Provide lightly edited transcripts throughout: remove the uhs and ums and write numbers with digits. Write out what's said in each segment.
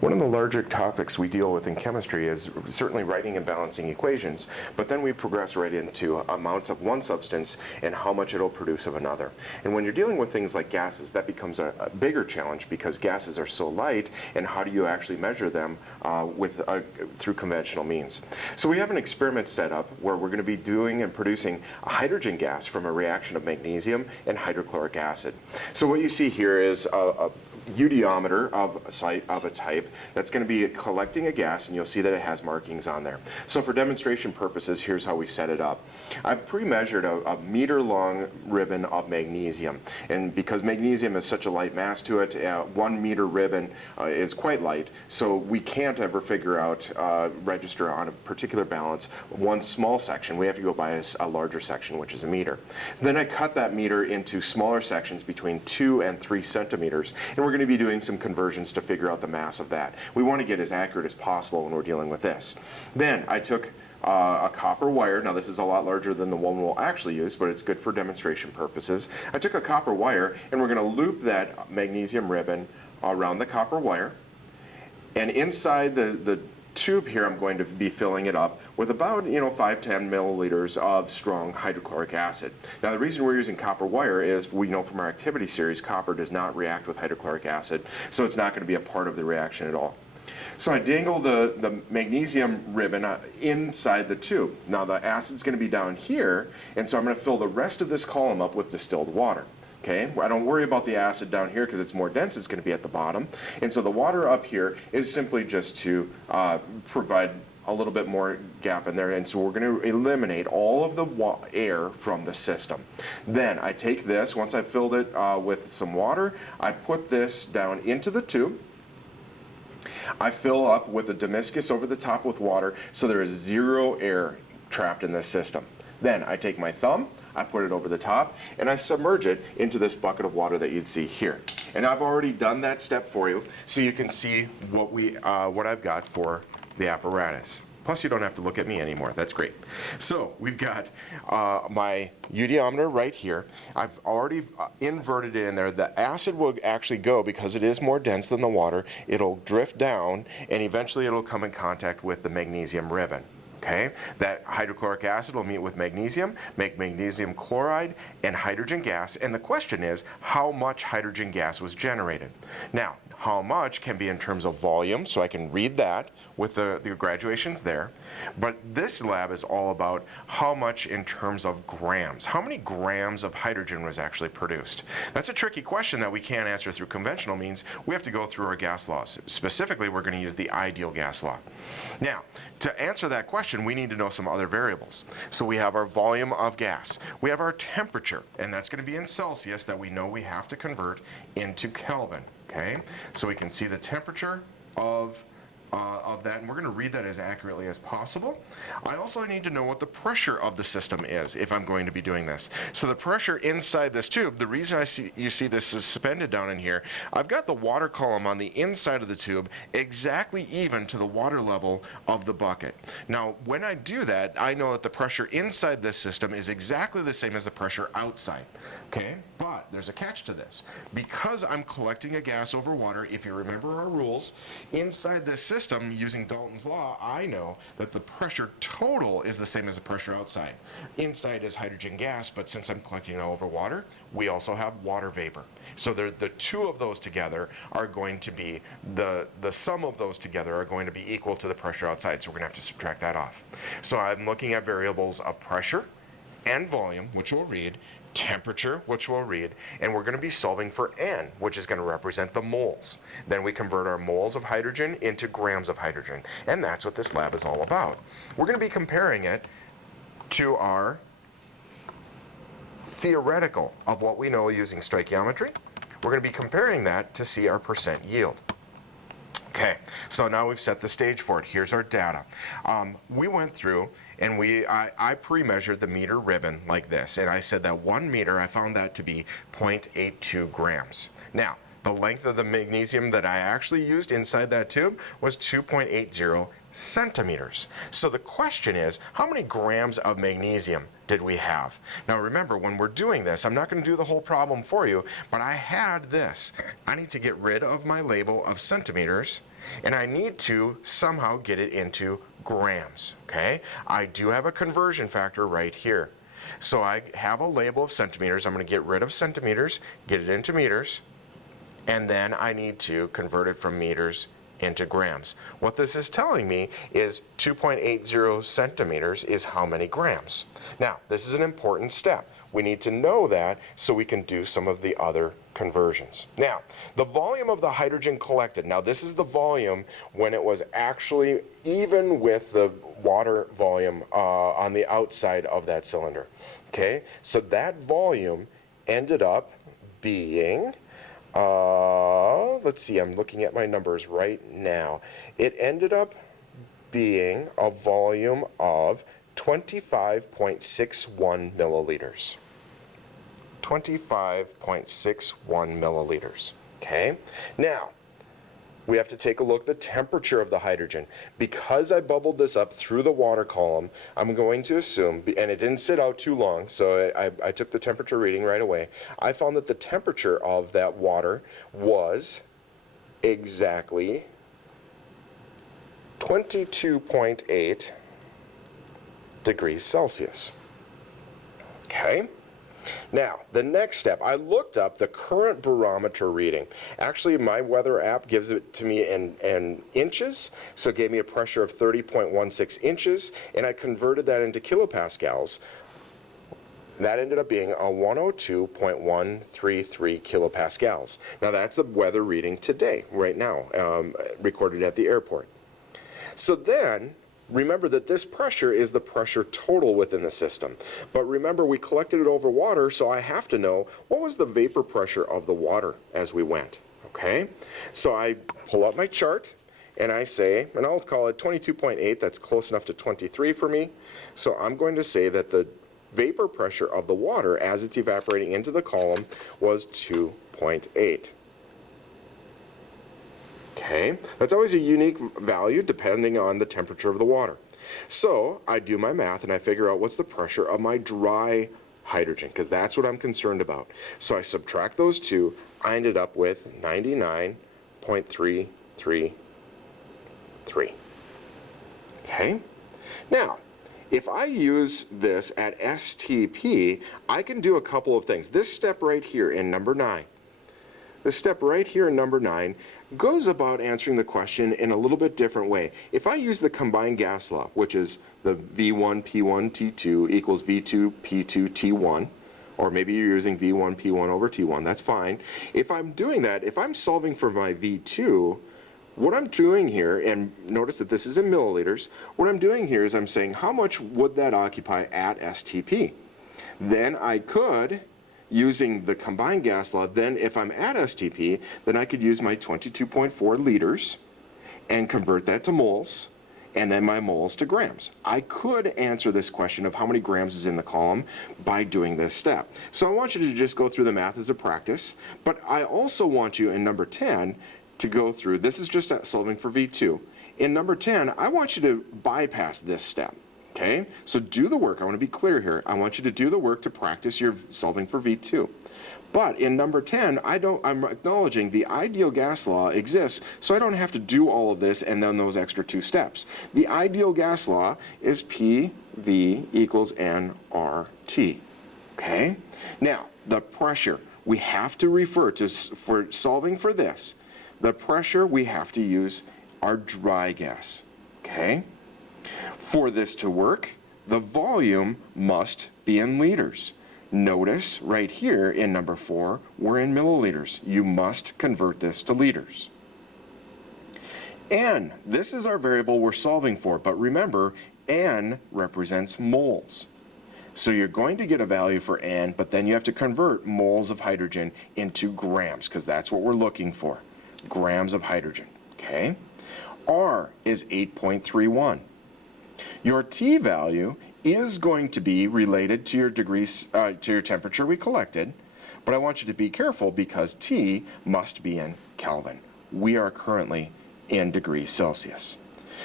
One of the larger topics we deal with in chemistry is certainly writing and balancing equations, but then we progress right into amounts of one substance and how much it'll produce of another. And when you're dealing with things like gases, that becomes a bigger challenge because gases are so light, and how do you actually measure them through conventional means. So we have an experiment set up where we're going to be doing and producing a hydrogen gas from a reaction of magnesium and hydrochloric acid. So what you see here is a eudiometer of a type that's going to be collecting a gas, and you'll see that it has markings on there. So for demonstration purposes, here's how we set it up. I've pre-measured a meter-long ribbon of magnesium, and because magnesium is such a light mass to it, 1 meter ribbon is quite light, so we can't ever figure out, register on a particular balance one small section. We have to go by a larger section, which is a meter. So then I cut that meter into smaller sections between 2 and 3 centimeters, and we're going to be doing some conversions to figure out the mass of that. We want to get as accurate as possible when we're dealing with this. Then I took a copper wire. Now this is a lot larger than the one we'll actually use, but it's good for demonstration purposes. I took a copper wire, and we're going to loop that magnesium ribbon around the copper wire, and inside the tube here, I'm going to be filling it up with about 5-10 milliliters of strong hydrochloric acid. Now the reason we're using copper wire is we know from our activity series copper does not react with hydrochloric acid, so it's not going to be a part of the reaction at all. So I dangle the magnesium ribbon inside the tube. Now the acid's going to be down here, and so I'm going to fill the rest of this column up with distilled water. Okay, I don't worry about the acid down here because it's more dense. It's going to be at the bottom. And so the water up here is simply just to provide a little bit more gap in there. And so we're going to eliminate all of the air from the system. Then I take this, once I've filled it with some water, I put this down into the tube. I fill up with a Damascus over the top with water so there is 0 air trapped in this system. Then I take my thumb, I put it over the top, and I submerge it into this bucket of water that you'd see here. And I've already done that step for you, so you can see what I've got for the apparatus. Plus, you don't have to look at me anymore. That's great. So we've got my eudiometer right here. I've already inverted it in there. The acid will actually go, because it is more dense than the water, it'll drift down, and eventually it'll come in contact with the magnesium ribbon. Okay, that hydrochloric acid will meet with magnesium, make magnesium chloride and hydrogen gas, and the question is how much hydrogen gas was generated. Now, how much can be in terms of volume, so I can read that with the graduations there, but this lab is all about how much in terms of grams. How many grams of hydrogen was actually produced? That's a tricky question that we can't answer through conventional means. We have to go through our gas laws. Specifically, we're going to use the ideal gas law. Now, to answer that question, we need to know some other variables. So we have our volume of gas. We have our temperature, and that's going to be in Celsius that we know we have to convert into Kelvin. Okay, so we can see the temperature of that, and we're going to read that as accurately as possible. I also need to know what the pressure of the system is if I'm going to be doing this. So the pressure inside this tube, the reason you see this is suspended down in here, I've got the water column on the inside of the tube exactly even to the water level of the bucket. Now, when I do that, I know that the pressure inside this system is exactly the same as the pressure outside. Okay, but there's a catch to this. Because I'm collecting a gas over water, if you remember our rules, inside this system, using Dalton's law, I know that the pressure total is the same as the pressure outside. Inside is hydrogen gas, but since I'm collecting it over water, we also have water vapor. So the two of those together are going to be, the sum of those together are going to be equal to the pressure outside, so we're going to have to subtract that off. So I'm looking at variables of pressure and volume, which we'll read, temperature, which we'll read, and we're going to be solving for N, which is going to represent the moles. Then we convert our moles of hydrogen into grams of hydrogen, and that's what this lab is all about. We're going to be comparing it to our theoretical of what we know using stoichiometry. We're going to be comparing that to see our percent yield. Okay, so now we've set the stage for it. Here's our data. We went through and I pre-measured the meter ribbon like this, and I said that 1 meter, I found that to be 0.82 grams. Now, the length of the magnesium that I actually used inside that tube was 2.80 centimeters. So the question is, how many grams of magnesium did we have? Now remember, when we're doing this, I'm not going to do the whole problem for you, but I had this. I need to get rid of my label of centimeters, and I need to somehow get it into grams, okay? I do have a conversion factor right here. So I have a label of centimeters. I'm going to get rid of centimeters, get it into meters, and then I need to convert it from meters into grams. What this is telling me is 2.80 centimeters is how many grams. Now, this is an important step. We need to know that so we can do some of the other conversions. Now, the volume of the hydrogen collected. Now, this is the volume when it was actually even with the water volume on the outside of that cylinder. Okay, so that volume ended up being, let's see, I'm looking at my numbers right now. It ended up being a volume of 25.61 milliliters. 25.61 milliliters. Okay, now we have to take a look at the temperature of the hydrogen. Because I bubbled this up through the water column, I'm going to assume, and it didn't sit out too long, so I took the temperature reading right away. I found that the temperature of that water was exactly 22.8 degrees Celsius. Okay? Now, the next step, I looked up the current barometer reading. Actually, my weather app gives it to me in inches, so it gave me a pressure of 30.16 inches, and I converted that into kilopascals. That ended up being a 102.133 kilopascals. Now, that's the weather reading today, right now, recorded at the airport. So then, remember that this pressure is the pressure total within the system. But remember, we collected it over water, so I have to know what was the vapor pressure of the water as we went. Okay? So I pull up my chart, and I say, and I'll call it 22.8, that's close enough to 23 for me. So I'm going to say that the vapor pressure of the water as it's evaporating into the column was 2.8. Okay, that's always a unique value depending on the temperature of the water. So I do my math and I figure out what's the pressure of my dry hydrogen, because that's what I'm concerned about. So I subtract those two, I ended up with 99.333. Okay, now if I use this at STP, I can do a couple of things. This step right here in number 9. This step right here in number 9 goes about answering the question in a little bit different way. If I use the combined gas law, which is the V1 P1 T2 equals V2 P2 T1, or maybe you're using V1 P1 over T1, that's fine. If I'm doing that, if I'm solving for my V2, what I'm doing here, and notice that this is in milliliters, what I'm doing here is I'm saying how much would that occupy at STP? Then I could, using the combined gas law, then if I'm at STP, then I could use my 22.4 liters and convert that to moles, and then my moles to grams. I could answer this question of how many grams is in the column by doing this step. So I want you to just go through the math as a practice, but I also want you in number 10 to go through, this is just solving for V2. In number 10, I want you to bypass this step. Okay, so do the work. I want to be clear here. I want you to do the work to practice your solving for V2. But in number 10, I'm acknowledging the ideal gas law exists, so I don't have to do all of this and then those extra 2 steps. The ideal gas law is PV equals nRT. Okay? Now, the pressure, we have to refer to, for solving for this, the pressure we have to use our dry gas. Okay? For this to work, the volume must be in liters. Notice right here in number 4, we're in milliliters. You must convert this to liters. N, this is our variable we're solving for, but remember, N represents moles. So you're going to get a value for N, but then you have to convert moles of hydrogen into grams, because that's what we're looking for, grams of hydrogen. Okay? R is 8.31. Your T value is going to be related to your degrees, to your temperature we collected, but I want you to be careful because T must be in Kelvin. We are currently in degrees Celsius.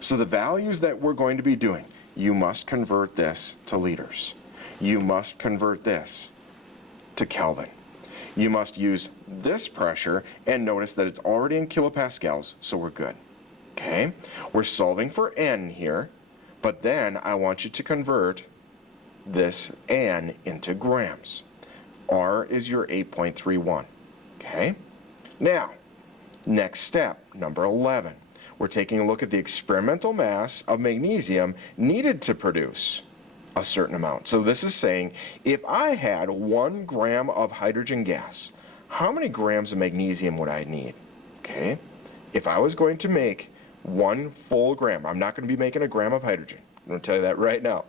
So the values that we're going to be doing, you must convert this to liters. You must convert this to Kelvin. You must use this pressure, and notice that it's already in kilopascals, so we're good. Okay? We're solving for N here, but then I want you to convert this N into grams. R is your 8.31. Okay? Now, next step, number 11. We're taking a look at the experimental mass of magnesium needed to produce a certain amount. So this is saying, if I had 1 gram of hydrogen gas, how many grams of magnesium would I need? Okay? If I was going to make 1 full gram, I'm not going to be making a gram of hydrogen. I'm going to tell you that right now.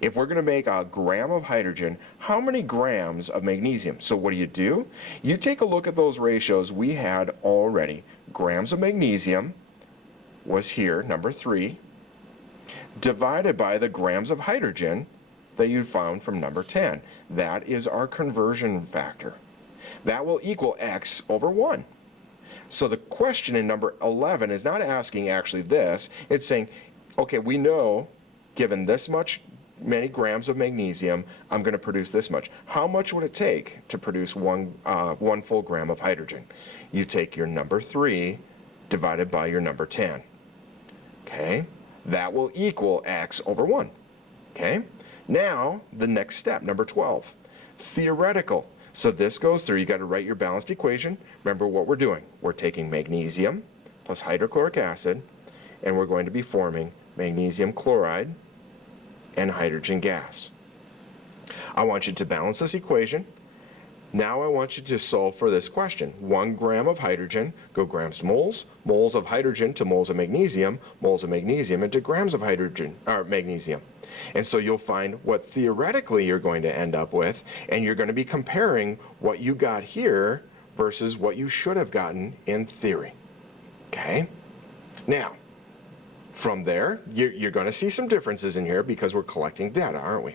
If we're going to make a gram of hydrogen, how many grams of magnesium? So what do? You take a look at those ratios we had already. Grams of magnesium was here, number 3, divided by the grams of hydrogen that you found from number 10. That is our conversion factor. That will equal X over 1. So the question in number 11 is not asking actually this. It's saying, okay, we know given this many grams of magnesium, I'm going to produce this much. How much would it take to produce one full gram of hydrogen? You take your number 3 divided by your number 10. Okay? That will equal X over 1. Okay? Now, the next step, number 12. Theoretical. So this goes through, you got to write your balanced equation. Remember what we're doing. We're taking magnesium plus hydrochloric acid, and we're going to be forming magnesium chloride and hydrogen gas. I want you to balance this equation. Now I want you to solve for this question. 1 gram of hydrogen, go grams to moles, moles of hydrogen to moles of magnesium into grams of hydrogen, or magnesium. And so you'll find what theoretically you're going to end up with, and you're going to be comparing what you got here versus what you should have gotten in theory. Okay? Now, from there, you're going to see some differences in here because we're collecting data, aren't we?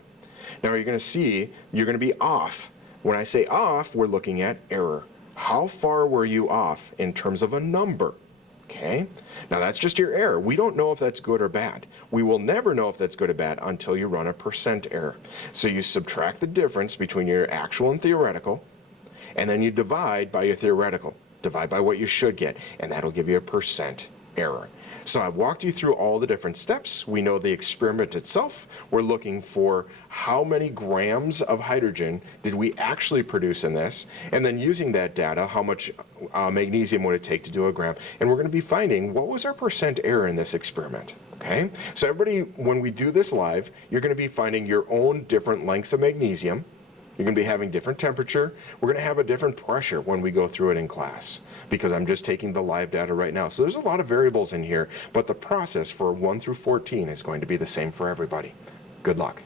Now you're going to see, you're going to be off. When I say off, we're looking at error. How far were you off in terms of a number? Okay? Now that's just your error. We don't know if that's good or bad. We will never know if that's good or bad until you run a percent error. So you subtract the difference between your actual and theoretical, and then you divide by your theoretical. Divide by what you should get, and that'll give you a percent error. So I've walked you through all the different steps. We know the experiment itself. We're looking for how many grams of hydrogen did we actually produce in this, and then using that data, how much magnesium would it take to do a gram, and we're going to be finding what was our percent error in this experiment. Okay? So everybody, when we do this live, you're going to be finding your own different lengths of magnesium. You're going to be having different temperature. We're going to have a different pressure when we go through it in class because I'm just taking the live data right now. So there's a lot of variables in here, but the process for 1 through 14 is going to be the same for everybody. Good luck.